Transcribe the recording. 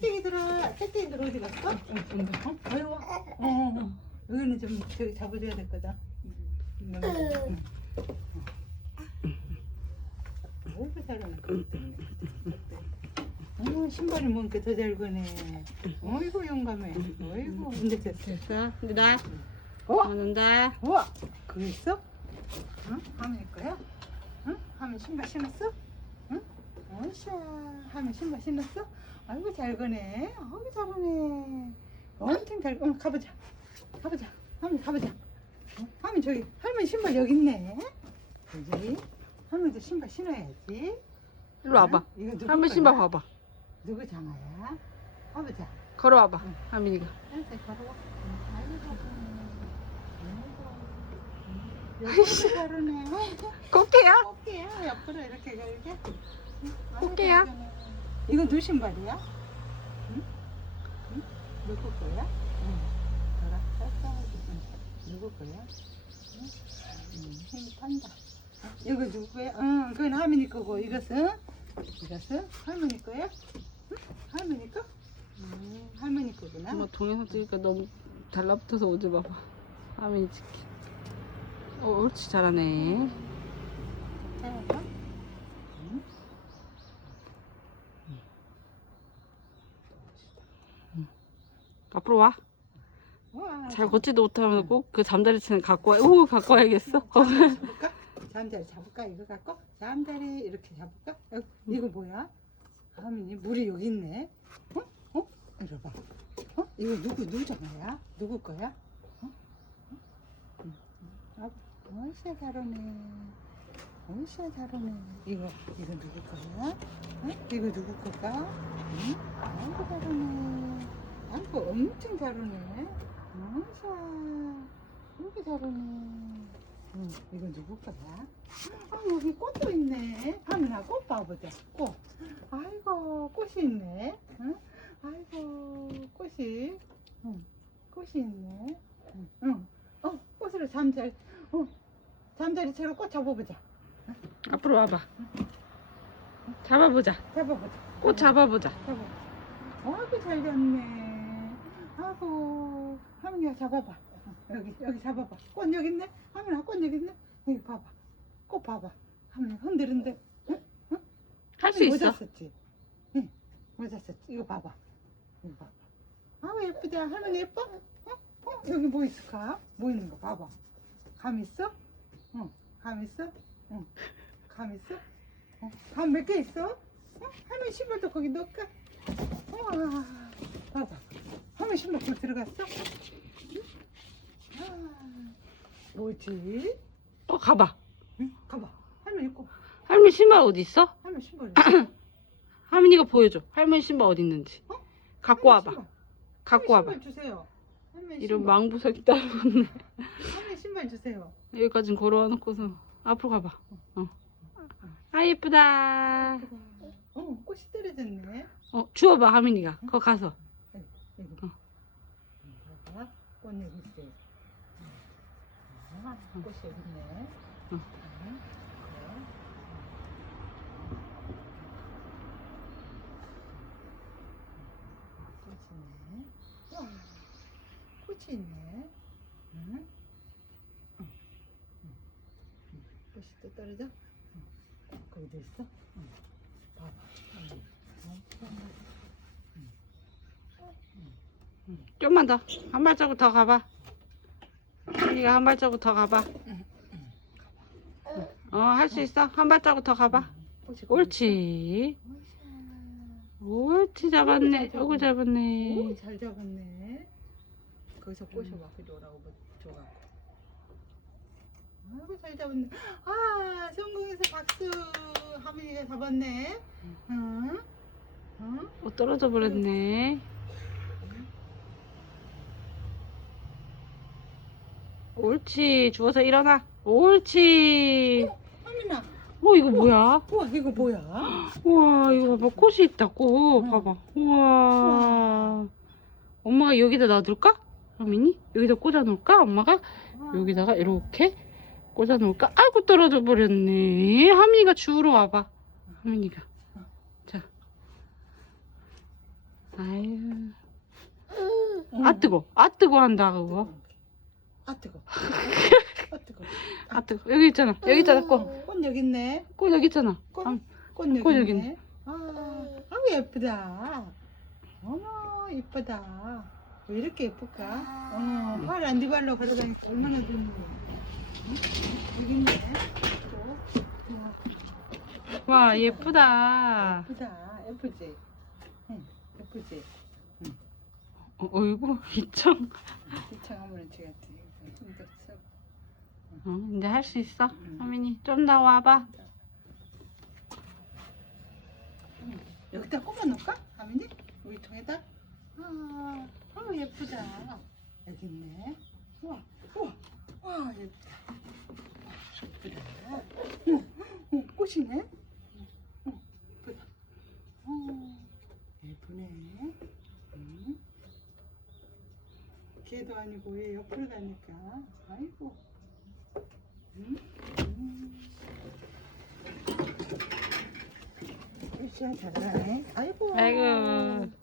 땡땡이 들어. 땡땡이들 어디 갔어? 어, 어이 와. 어, 어, 어. 여기는 좀 저기 잡아줘야 될 거다. 음, 음. 어이구 잘하네. 어, 신발이 뭔가 더잘 거네. 어이구 용감해. 어이구. 근데 됐어. 됐어. 근데 나 어? 오는다. 우와, 그거 있어? 응? 하면 거야? 응? 하면 신발 신었어? 응? 어이샤, 하면 신발 신었어? 아이고 잘 거네. 아이고 잘하네. 엄청 잘. 응, 가보자. 가보자. 하면 가보자. 응? 하면 저기 할머니 신발 여기 있네. 그지? 할머니도 신발 신어야지. 일로 와봐. 응? 이거 할머니 거야? 신발 봐봐. 누구 장아야? 가보자. 걸어와봐. 응. 하민이가. 이렇게 걸어와. 아이고, 가르네. 꽃게야? 꽃게야. 옆으로 이렇게 걸게. 꽃게야? 이거 누 신발이야? 응? 응? 누구 거야? 응. 돌아. 깜깜하게. 응. 누구 거야? 응? 응. 힘이 탄다. 어? 이거 누구야? 응, 그건 할머니 거고 이것은? 이것은 할머니 거야? 응? 할머니 거? 음, 할머니 거구나. 엄마 동영상 찍으니까 너무 달라붙어서 오지 마봐. 하민이 찍게. 어, 옳지 잘하네. 잘한다. 응? 앞으로 와. 와, 잘 걷지도 못하면 꼭 그 잠자리채는 갖고 와. 오 갖고 와야겠어. 잠자리 잡을까? 잠자리 잡을까? 이거 갖고? 잠자리 이렇게 잡을까? 어, 이거 뭐야? 하민이 물이 여기 있네. 어? 어? 이리 봐. 어? 이거 누구 누구 장아야? 누구 거야? 어? 어? 응, 응. 아, 어이씨 잘하네. 잘하네. 이거 이거 누구 거야? 어? 이거 누구 거가? 응? 아이고 잘하네. 아이고 엄청 잘하네. 어이씨. 이렇게 잘하네. 응, 이거 누구 거야? 아, 여기 꽃도 있네. 하민아, 꽃 봐보자. 꽃. 아이고, 꽃이 있네. 응? 아이고, 꽃이. 응, 꽃이 있네. 응, 응. 어, 꽃으로 잠자리, 어, 잠자리 채로 꽃 잡아보자. 앞으로 와봐. 잡아보자. 잡아보자. 꽃 잡아보자. 잡아보자. 아이고, 잘 잡네. 아이고, 하민이가 잡아봐. 어, 여기, 여기 잡아봐. 꽃 여기 있네? 하민아, 꽃 여기 있네? 여기 봐봐. 꽃 봐봐. 하민이 흔드는데. 할수 있어. 모자 썼지? 응, 모자 썼지. 이거 봐봐. 이거 봐봐. 아우, 예쁘다. 할머니 예뻐? 어? 어? 여기 뭐 있을까? 뭐 있는 거 봐봐. 감 있어? 응, 감 있어? 응, 감 있어? 어, 감몇 개 있어? 어? 할머니 신발도 거기 넣을까? 우와, 봐봐. 신발 거기 들어갔어? 응? 아, 뭐지? 어 가봐. 응, 가봐. 할머니 거. 할머니 신발 어디 있어? 할머니 신발. 할머니가 보여줘. 할머니 신발 어디 있는지. 어? 갖고 와봐. 신발. 갖고 와봐. 신발 주세요. 할머니 이런 신발. 망부석이 따로 없네. 할머니 신발 주세요. 여기까지 걸어와 놓고서 앞으로 가봐. 어. 아 예쁘다. 어, 꽃이 떨어졌네. 어 주워봐 하민이가. 거 가서. 여기. 어. 봐봐. 꽃 여기 있어요. 아, 꽃이 여기 있네. 어. 응. 꽃이 있네. 와, 꽃이 있네. 응? 응. 응. 응. 꽃이 또 떨어져? 응. 거기도 있어? 응. 봐봐. 응. 응. 좀만 더. 한 발자국 더 가봐. 하민이가 한 발자국 더 가봐. 어 할 수 있어. 한 발자국 더 가봐. 옳지. 옳지 잡았네. 어구 잡았네. 오, 잘 잡았네. 거기서 꼬셔봐, 그리 오라고 뭐 줘갖고. 아이고, 잘 잡았네. 아, 성공해서 박수. 하민이가 잡았네. 응? 응? 어 떨어져 버렸네. 옳지. 주워서 일어나. 옳지. 하민아, 어 이거 뭐야? 우와, 이거 뭐야? 우와 이거 봐봐 꽃이 있다 꽃 봐봐 우와 엄마가 여기다 놔둘까? 하민이? 여기다 꽂아 놓을까? 엄마가 여기다가 이렇게 꽂아 놓을까? 아이고 떨어져 버렸네 하민이가 주우러 와봐 하민이가 자 아유. 응. 아 뜨거. 아 뜨거 한다 그거. 아 뜨거. 아 뜨거. 아 뜨거. 여기 있잖아. 여기 있잖아. 꽃. 꽃 여기 있네. 꽃 여기 있잖아. 꽃, 아, 꽃 여기 꽃 여기 있네. 아, 아우 예쁘다. 어머 예쁘다. 왜 이렇게 예쁠까? 어, 활 안디발로 걸어다니까 얼마나 좋은지. 응? 여기 있네. 또. 우와, 와 예쁘다. 예쁘다. 예쁘지? 응, 예쁘지? 어, 어이구 이청. 이창 힘도. 어, 이제 할 수 있어. 응. 하민이 좀 더 와봐. 여기다 꼽아 놓을까? 하민이? 우리 통에다? 아, 어 예쁘다. 여기 있네. 우와, 우와, 와 예쁘다. 예쁘다. 어, 어, 꽃이네. 어, 예쁘다. 어, 예쁘네. 응? 걔도 아니고 왜 옆으로 다니까? 아이고. 응? 응. 글씨야 잘하네. 아이고. 아이고.